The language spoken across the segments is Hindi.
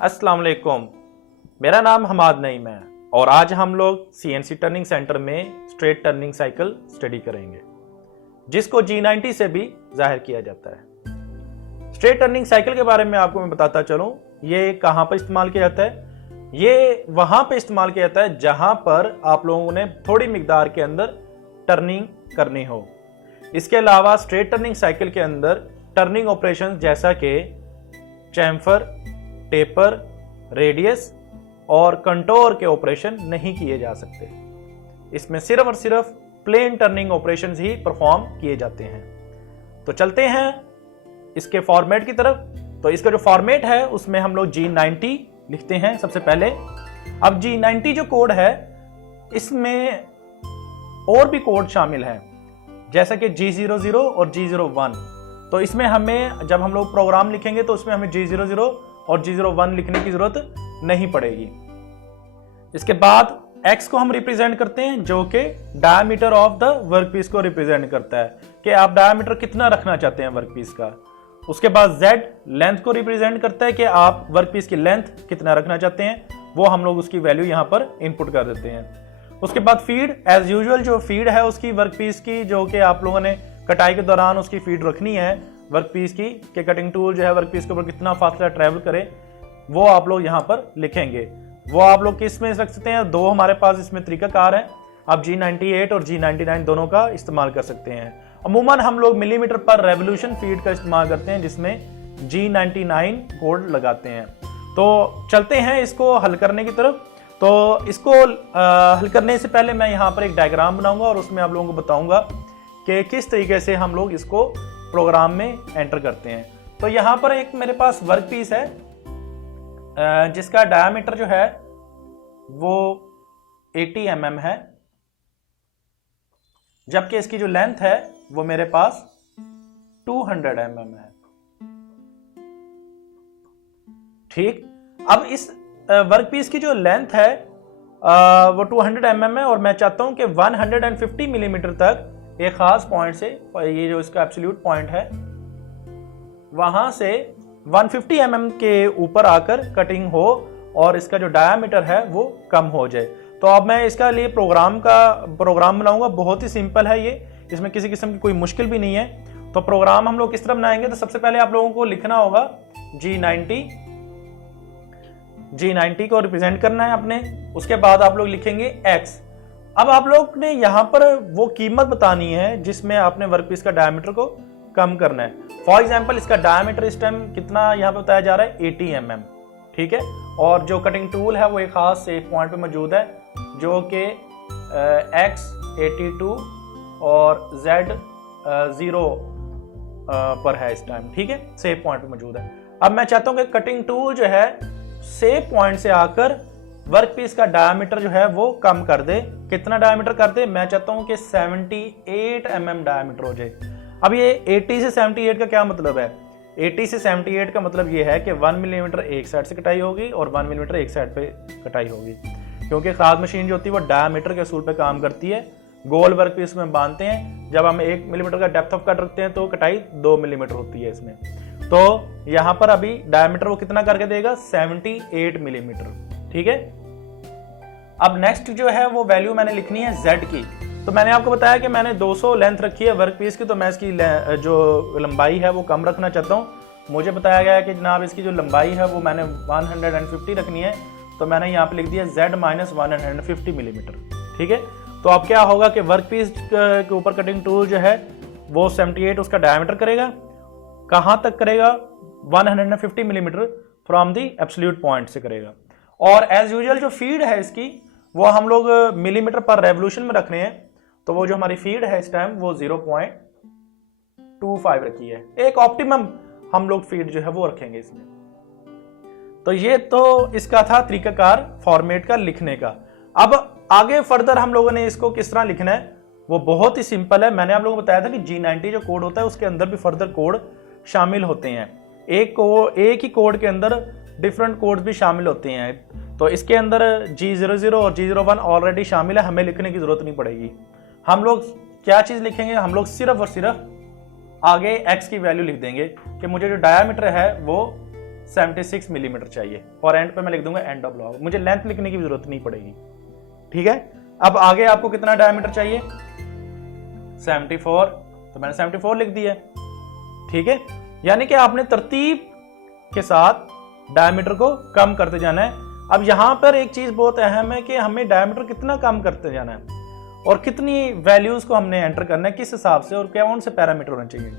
अस्सलाम वालेकुम। मेरा नाम हमाद नईम है और आज हम लोग सीएनसी टर्निंग सेंटर में स्ट्रेट टर्निंग साइकिल स्टडी करेंगे, जिसको G90 से भी जाहिर किया जाता है। स्ट्रेट टर्निंग साइकिल के बारे में आपको मैं बताता चलूं, ये कहां पर इस्तेमाल किया जाता है। ये वहां पर इस्तेमाल किया जाता है जहां पर आप लोगों ने थोड़ी मिकदार के अंदर टर्निंग करनी हो। इसके अलावा स्ट्रेट टर्निंग साइकिल के अंदर टर्निंग ऑपरेशन जैसा कि चैम्फर, टेपर, रेडियस और कंटोर के ऑपरेशन नहीं किए जा सकते। इसमें सिर्फ और सिर्फ प्लेन टर्निंग ऑपरेशंस ही परफॉर्म किए जाते हैं। तो चलते हैं इसके फॉर्मेट की तरफ। तो इसका जो फॉर्मेट है उसमें हम लोग G90 लिखते हैं सबसे पहले। अब G90 जो कोड है इसमें और भी कोड शामिल है, जैसा कि G00 और G01। तो इसमें हमें जब हम लोग प्रोग्राम लिखेंगे तो उसमें हमें G00 और G01 लिखने की जरूरत नहीं पड़ेगी। इसके बाद X को हम रिप्रेजेंट करते हैं, जो कि डायमीटर ऑफ द वर्कपीस को रिप्रेजेंट करता है कि आप डायमीटर कितना रखना चाहते हैं वर्कपीस का। उसके बाद Z लेंथ को रिप्रेजेंट करता है कि आप वर्कपीस की लेंथ कितना रखना चाहते हैं, वो हम लोग उसकी वैल्यू यहां पर इनपुट कर देते हैं। उसके बाद फीड, एज यूजुअल जो फीड है उसकी वर्कपीस की, जो कि आप लोगों ने कटाई के दौरान उसकी फीड रखनी है वर्कपीस की, कि कटिंग टूल जो है वर्कपीस के ऊपर कितना फासला ट्रैवल करे, वो आप लोग यहाँ पर लिखेंगे। वो आप लोग किस में रख सकते हैं, दो हमारे पास इसमें तरीकाकार है। आप G98 और G99 दोनों का इस्तेमाल कर सकते हैं। अमूमन हम लोग मिलीमीटर पर रेवोल्यूशन फीड का इस्तेमाल करते हैं, जिसमें G99 कोड लगाते हैं। तो चलते हैं इसको हल करने की तरफ। तो इसको हल करने से पहले मैं यहाँ पर एक डायग्राम बनाऊंगा और उसमें आप लोगों को बताऊंगा कि किस तरीके से हम लोग इसको प्रोग्राम में एंटर करते हैं। तो यहाँ पर एक मेरे पास वर्क पीस है जिसका डायमीटर जो है वो 80 mm है, जबकि इसकी जो लेंथ है वो मेरे पास 200 mm है। ठीक, अब इस वर्कपीस की जो लेंथ है वो 200 mm है और मैं चाहता हूं कि 150 मिलीमीटर तक एक खास पॉइंट से, ये जो इसका एब्सोल्यूट पॉइंट है, वहां से 150 mm के ऊपर आकर कटिंग हो और इसका जो डायामीटर है वो कम हो जाए। तो अब मैं इसका लिए प्रोग्राम बनाऊंगा। बहुत ही सिंपल है ये, इसमें किसी किस्म की कोई मुश्किल भी नहीं है। तो प्रोग्राम हम लोग किस तरह बनाएंगे, तो सबसे पहले आप लोगों को लिखना होगा G90 को रिप्रेजेंट करना है अपने। उसके बाद आप लोग लिखेंगे X। अब आप लोग ने यहां पर वो कीमत बतानी है जिसमें आपने वर्कपीस का डायमीटर को कम करना है। फॉर एग्जांपल इसका डायमीटर इस टाइम कितना यहां पे बताया जा रहा है, 80 mm। ठीक है, और जो कटिंग टूल है वो एक खास सेफ पॉइंट पे मौजूद है, जो कि X 82 और Z 0 पर है इस टाइम। ठीक है, सेफ पॉइंट पे मौजूद है। अब मैं चाहता हूं कि कटिंग टूल जो है सेफ पॉइंट से आकर वर्कपीस का डायमीटर जो है वो कम कर दे। कितना डायमीटर कर दे, मैं चाहता हूं कि 78 mm डायमीटर हो जाए। अब ये 80 से 78 का क्या मतलब है, 80 से 78 का मतलब ये है कि 1 मिलीमीटर एक साइड से कटाई होगी और 1 मिलीमीटर एक साइड पे कटाई होगी, क्योंकि खास मशीन जो होती है वो डायमीटर के असूल पे काम करती है। गोल वर्कपीस में बांधते हैं, जब हम 1 मिलीमीटर का डेप्थ ऑफ कट रखते हैं तो कटाई 2 मिलीमीटर होती है इसमें। तो यहां पर अभी डायमीटर वो कितना करके देगा, 78 मिलीमीटर। ठीक है, अब नेक्स्ट जो है वो वैल्यू मैंने लिखनी है Z की। तो मैंने आपको बताया कि मैंने 200 लेंथ रखी है वर्कपीस की, तो मैं इसकी जो लंबाई है वो कम रखना चाहता हूं। मुझे बताया गया है कि जनाब इसकी जो लंबाई है वो मैंने 150 रखनी है, तो मैंने यहाँ पे लिख दिया Z माइनस 150 मिलीमीटर। ठीक है, तो अब क्या होगा कि वर्कपीस के ऊपर कटिंग टूल जो है वो 78 उसका डायमीटर करेगा। कहाँ तक करेगा, 150 millimetre from the absolute point से करेगा। और एज यूजुअल जो फीड है इसकी वो हम लोग मिलीमीटर पर रेवोल्यूशन में रख रहे हैं, तो वो जो हमारी फीड है इस टाइम वो 0.25 रखी है। एक ऑप्टिमम हम लोग फीड जो है वो रखेंगे इसमें। तो ये तो इसका था तरीकाकार फॉर्मेट का लिखने का। अब आगे फर्दर हम लोगों ने इसको किस तरह लिखना है वो बहुत ही सिंपल है। मैंने आप लोगों को बताया था कि G90 जो कोड होता है उसके अंदर भी फर्दर कोड शामिल होते हैं। एक ही कोड के अंदर डिफरेंट कोड भी शामिल होते हैं। तो इसके अंदर G00 और G01 ऑलरेडी शामिल है, हमें लिखने की जरूरत नहीं पड़ेगी। हम लोग क्या चीज लिखेंगे, हम लोग सिर्फ और सिर्फ आगे X की वैल्यू लिख देंगे कि मुझे जो डायामीटर है वो 76 मिलीमीटर चाहिए और एंड पे मैं लिख दूंगा एंड ऑफ ब्लॉक, मुझे लेंथ लिखने की भी जरूरत नहीं पड़ेगी। ठीक है, अब आगे आपको कितना डायमीटर चाहिए 74, तो मैंने 74 लिख दिया। ठीक है, यानी कि आपने तरतीब के साथ डायमीटर को कम करते जाना है। अब यहां पर एक चीज बहुत अहम है कि हमें डायमीटर कितना कम करते जाना है और कितनी वैल्यूज को हमने एंटर करना है, किस हिसाब से और कौन से पैरामीटर होने चाहिए।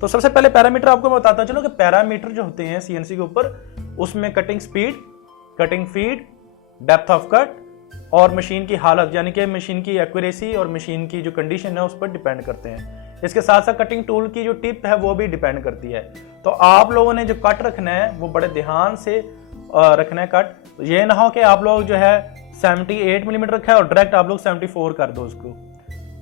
तो सबसे पहले पैरामीटर आपको बताता चलो कि पैरामीटर जो होते हैं सीएनसी के ऊपर, उसमें cutting speed, cutting feed, depth of cut और मशीन की हालत यानी कि मशीन की एक्यूरेसी और मशीन की जो कंडीशन है उस पर डिपेंड करते हैं। इसके साथ साथ कटिंग टूल की जो टिप है वो भी डिपेंड करती है। तो आप लोगों ने जो कट रखना है वो बड़े ध्यान से रखना है कट। ये ना हो कि आप लोग जो है 78 मिलीमीटर रखा है और डायरेक्ट आप लोग 74 कर दो उसको।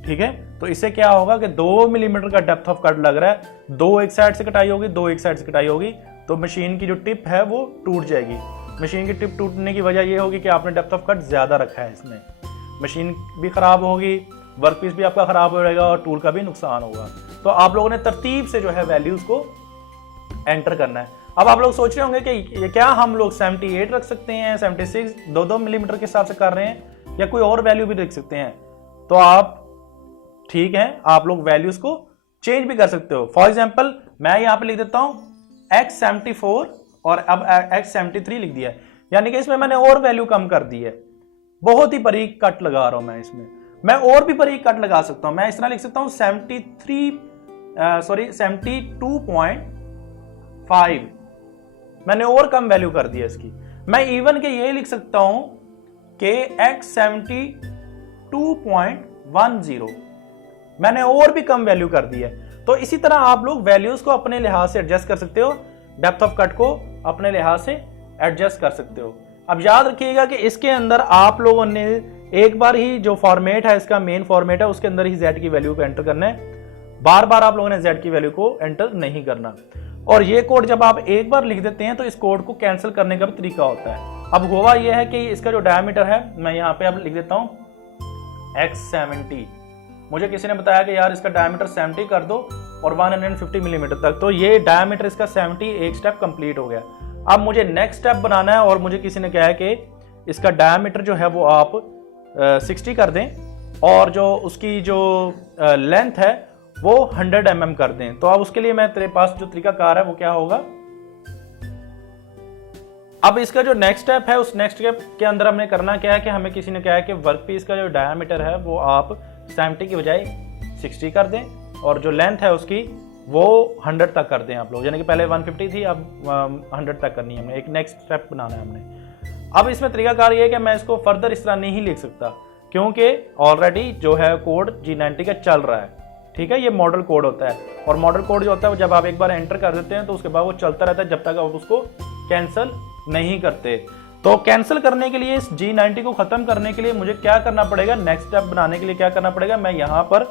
ठीक है, तो इससे क्या होगा कि 2 मिलीमीटर का डेप्थ ऑफ कट लग रहा है, 2 एक साइड से कटाई होगी, 2 एक साइड से कटाई होगी, तो मशीन की जो टिप है वो टूट जाएगी। मशीन की टिप टूटने की वजह ये होगी कि आपने डेप्थ ऑफ कट ज्यादा रखा है, इसमें मशीन भी खराब होगी, वर्कपीस भी आपका खराब हो जाएगा और टूल का भी नुकसान होगा। तो आप लोगों ने तरतीब से जो है वैल्यूज को एंटर करना है। अब आप लोग सोच रहे होंगे कि ये क्या हम लोग 78 रख सकते हैं, 76 2-2 मिलीमीटर के हिसाब से कर रहे हैं या कोई और वैल्यू भी रख सकते हैं। तो आप ठीक है, आप लोग वैल्यूज को चेंज भी कर सकते हो। फॉर एग्जाम्पल मैं यहां पे लिख देता हूं x74 और अब x73 लिख दिया, यानी कि इसमें मैंने और वैल्यू कम कर दी है। बहुत ही बारीक कट लगा रहा हूं मैं इसमें, मैं और भी बारीक कट लगा सकता हूं। मैं इस तरह लिख सकता हूं 72.5, मैंने और कम वैल्यू कर दी है इसकी। मैं इवन के ये लिख सकता हूं कि x72.10, मैंने और भी कम वैल्यू कर दी है। तो इसी तरह आप लोग वैल्यूज को अपने लिहाज से एडजस्ट कर सकते हो, डेप्थ ऑफ कट को अपने लिहाज से एडजस्ट कर सकते हो। अब याद रखिएगा कि इसके अंदर आप लोगों ने एक बार ही जो फॉर्मेट है, इसका मेन फॉर्मेट है, उसके अंदर ही जेड की वैल्यू को एंटर करना है। बार बार आप लोगों ने जेड की वैल्यू को एंटर नहीं करना। और ये कोड जब आप एक बार लिख देते हैं तो इस कोड को कैंसिल करने का भी तरीका होता है। अब हुआ यह है कि इसका जो डायमीटर है, मैं यहाँ पे अब लिख देता हूं x70। मुझे किसी ने बताया कि यार इसका डायमीटर 70 कर दो और 150 मिलीमीटर तक, तो ये डायमीटर इसका 70 एक स्टेप कंप्लीट हो गया। अब मुझे नेक्स्ट स्टेप बनाना है और मुझे किसी ने कहा है कि इसका डायमीटर जो है वो आप 60 कर दें और जो उसकी जो लेंथ है वो 100 mm कर दें। तो अब उसके लिए मैं तेरे पास जो तरीकाकार है वो क्या होगा, अब इसका जो नेक्स्ट स्टेप है उस नेक्स्ट स्टेप के अंदर हमने करना क्या है कि हमें किसी ने कहा है कि वर्कपीस का जो डायमीटर है वो आप 70 की बजाय 60 कर दें और जो लेंथ है उसकी वो 100 तक कर दें आप लोग, यानी कि पहले 150 थी अब 100 तक करनी है हमने, एक नेक्स्ट स्टेप बनाना है हमने। अब इसमें तरीकाकार ये है कि मैं इसको फर्दर इस तरह नहीं लिख सकता क्योंकि ऑलरेडी जो है कोड G90 का चल रहा है। ठीक है, ये मॉडल कोड होता है और मॉडल कोड जो होता है जब आप एक बार एंटर कर देते हैं तो उसके बाद वो चलता रहता है जब तक आप उसको कैंसिल नहीं करते। तो कैंसिल करने के लिए, इस G90 को खत्म करने के लिए मुझे क्या करना पड़ेगा, नेक्स्ट स्टेप बनाने के लिए क्या करना पड़ेगा, मैं यहां पर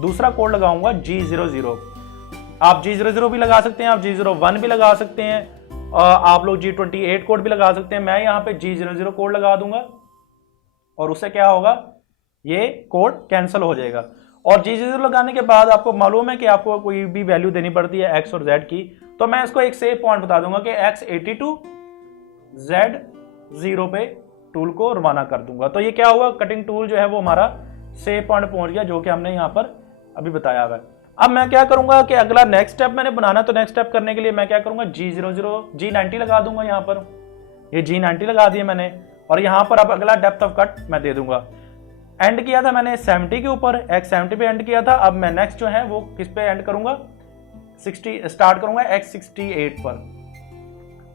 दूसरा कोड लगाऊंगा G00। आप G00 भी लगा सकते हैं, आप G01 भी लगा सकते हैं, आप लोग G28 कोड भी लगा सकते हैं। मैं यहां पे G00 कोड लगा दूंगा और उससे क्या होगा, ये कोड कैंसिल हो जाएगा। और G00 लगाने के बाद आपको मालूम है कि आपको कोई भी वैल्यू देनी पड़ती है x और z की, तो मैं इसको एक सेव पॉइंट बता दूंगा कि x82 z0 पे टूल को रवाना कर दूंगा। तो ये क्या हुआ, कटिंग टूल जो है वो हमारा सेव पॉइंट पहुंच गया जो कि हमने यहां पर अभी बताया हुआ है। अब मैं क्या करूंगा कि अगला नेक्स्ट स्टेप मैंने बनाना, तो नेक्स्ट स्टेप करने के लिए मैं क्या करूंगा, G90 लगा दूंगा यहां पर, ये G90 लगा दिया मैंने और यहां पर अब अगला डेप्थ ऑफ कट मैं दे दूंगा। एंड किया था मैंने 70 के ऊपर, x70 पे एंड किया था। अब मैं नेक्स्ट जो है वो किस पे एंड करूंगा, 60 स्टार्ट करूंगा x68 पर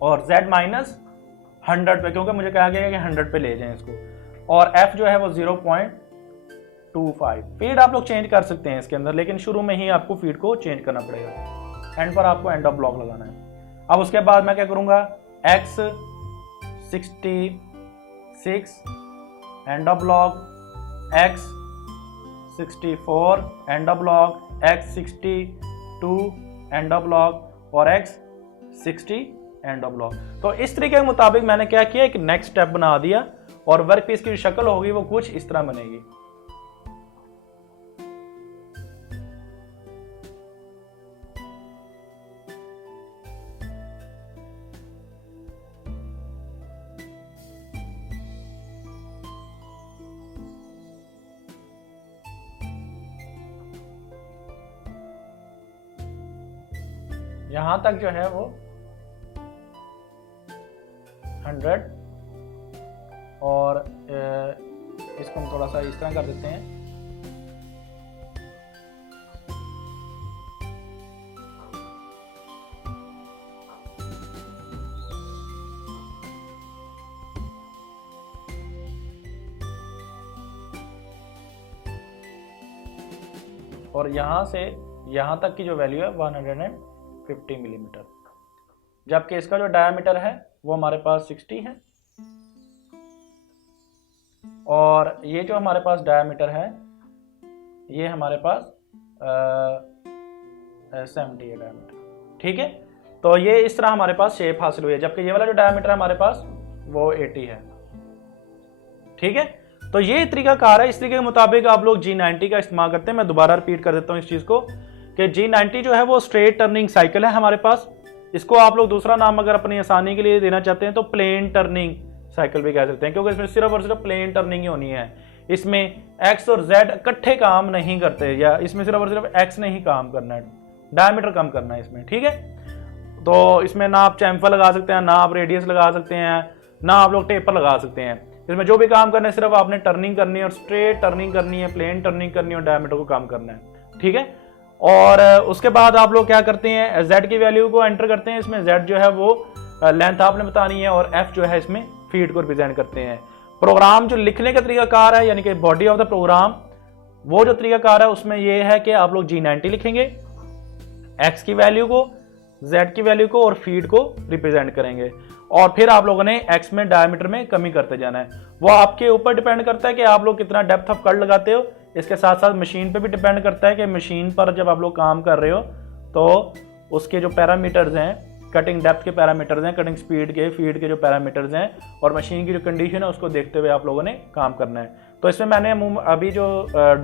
और z माइनस 100 पे, क्योंकि मुझे कहा गया है कि 100 पे ले जाएं इसको। और f जो है वो 0.25। फीड आप लोग चेंज कर सकते हैं इसके अंदर, लेकिन शुरू में ही आपको फीड को चेंज करना पड़ेगा। एंड पर आपको एंड ऑफ ब्लॉक लगाना है। अब उसके बाद मैं क्या करूंगा, x66 end of block, x64 end of block, x62 end of block और x60 एंड ऑफ ब्लॉक। तो इस तरीके के मुताबिक मैंने क्या किया, एक नेक्स्ट स्टेप बना दिया और वर्कपीस की शक्ल होगी वो कुछ इस तरह बनेगी। यहां तक जो है वो 100 और इसको हम थोड़ा सा इस तरह कर देते हैं। और यहां से यहां तक की जो वैल्यू है 150 मिलीमीटर, जबकि इसका जो डायमीटर है वो हमारे पास 60 है और ये जो हमारे पास डायमीटर है ये हमारे पास 70 है डायमीटर। ठीक है, तो ये इस तरह हमारे पास शेप हासिल हुई है, जबकि ये वाला जो डायमीटर है हमारे पास वो 80 है। ठीक है, तो ये तरीकाकार है। इस तरीके के मुताबिक आप लोग G90 का इस्तेमाल करते हैं। मैं दोबारा रिपीट कर देता हूँ इस चीज को कि G90 जो है वो स्ट्रेट टर्निंग साइकिल है हमारे पास। इसको आप लोग दूसरा नाम अगर अपनी आसानी के लिए देना चाहते हैं तो प्लेन टर्निंग साइकिल भी कह सकते हैं, क्योंकि इसमें सिर्फ और सिर्फ प्लेन टर्निंग ही होनी है। इसमें एक्स और जेड इकट्ठे काम नहीं करते, या इसमें सिर्फ और सिर्फ एक्स ने ही काम करना है, डायमीटर कम करना है इसमें। ठीक है, तो इसमें ना आप चैम्फर लगा सकते हैं, ना आप रेडियस लगा सकते हैं, ना आप लोग टेपर लगा सकते हैं। इसमें जो भी काम करना है सिर्फ आपने टर्निंग करनी है और स्ट्रेट टर्निंग करनी है, प्लेन टर्निंग करनी है और डायमीटर को काम करना है। ठीक है, और उसके बाद आप लोग क्या करते हैं, Z की वैल्यू को एंटर करते हैं। इसमें Z जो है वो लेंथ आपने बतानी है और F जो है इसमें फीड को रिप्रेजेंट करते हैं। प्रोग्राम जो लिखने का तरीकाकार है, यानी कि बॉडी ऑफ द प्रोग्राम, वो जो तरीकाकार है उसमें ये है कि आप लोग G90 लिखेंगे, X की वैल्यू को, Z की वैल्यू को और फीड को रिप्रेजेंट करेंगे, और फिर आप लोगों ने X में डायमीटर में कमी करते जाना है। वो आपके ऊपर डिपेंड करता है कि आप लोग कितना डेप्थ ऑफ कट लगाते हो। इसके साथ साथ मशीन पे भी डिपेंड करता है कि मशीन पर जब आप लोग काम कर रहे हो तो उसके जो पैरामीटर्स हैं, कटिंग डेप्थ के पैरामीटर्स हैं, कटिंग स्पीड के, फीड के जो पैरामीटर्स हैं और मशीन की जो कंडीशन है उसको देखते हुए आप लोगों ने काम करना है। तो इसमें मैंने अभी जो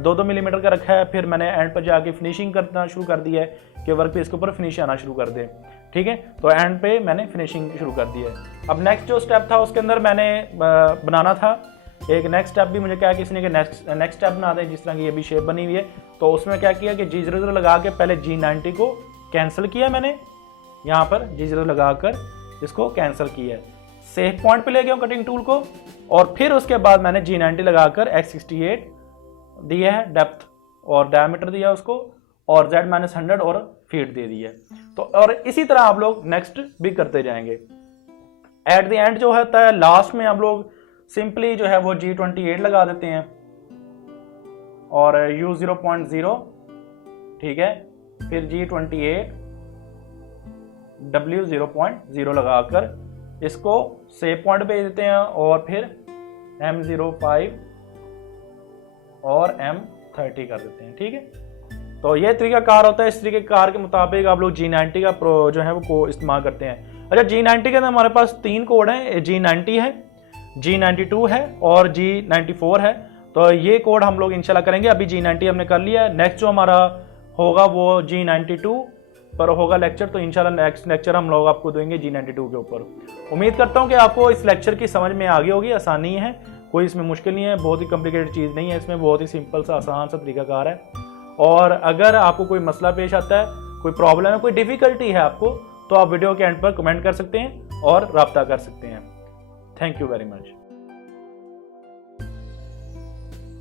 2-2 मिलीमीटर का रखा है, फिर मैंने एंड पर जाके फिनिशिंग करना शुरू कर दिया है कि वर्क पीस के ऊपर फिनिश आना शुरू कर दे। ठीक है, तो एंड पे मैंने फिनिशिंग शुरू कर दी है। अब नेक्स्ट जो स्टेप था उसके अंदर मैंने बनाना था एक नेक्स्ट स्टेप भी, मुझे क्या किसी ने कि नेक्स्ट स्टेप बना दें, जिस तरह की ये भी शेप बनी हुई है। तो उसमें क्या किया कि G00 लगा के पहले G90 को कैंसिल किया, मैंने यहाँ पर G0 लगाकर इसको कैंसिल किया, सेफ पॉइंट पे ले गया कटिंग टूल को, और फिर उसके बाद मैंने G90 लगाकर X68 दिया है, डेप्थ और डायमीटर दिया उसको, और Z-100 और फीड दे दी है। तो और इसी तरह आप लोग नेक्स्ट भी करते जाएंगे। एट द एंड जो होता है लास्ट में आप लोग सिंपली जो है वो G28 लगा देते हैं और U0.0, ठीक है, फिर G28 W0.0 लगाकर इसको सेव पॉइंट भेज देते हैं, और फिर M05 और M30 कर देते हैं। ठीक है, तो ये तरीका कार होता है। इस तरीके कार के मुताबिक आप लोग G90 का जो है वो को इस्तेमाल करते हैं। अच्छा, G90 के अंदर हमारे पास 3 कोड हैं, G90 है, G92 है और G94 है। तो ये कोड हम लोग इंशाल्लाह करेंगे। अभी G90 हमने कर लिया है, नेक्स्ट जो हमारा होगा वो G92 पर होगा लेक्चर, तो इंशाल्लाह नेक्स्ट लेक्चर हम लोग आपको देंगे G92 के ऊपर। उम्मीद करता हूँ कि आपको इस लेक्चर की समझ में आ गई होगी। आसानी है, कोई इसमें मुश्किल नहीं है, बहुत ही कॉम्प्लिकेटेड चीज़ नहीं है, इसमें बहुत ही सिंपल सा आसान सा तरीकाकार है। और अगर आपको कोई मसला पेश आता है, कोई प्रॉब्लम है, कोई डिफिकल्टी है आपको, तो आप वीडियो के एंड पर कमेंट कर सकते हैं और रब्ता कर सकते हैं। Thank you very much.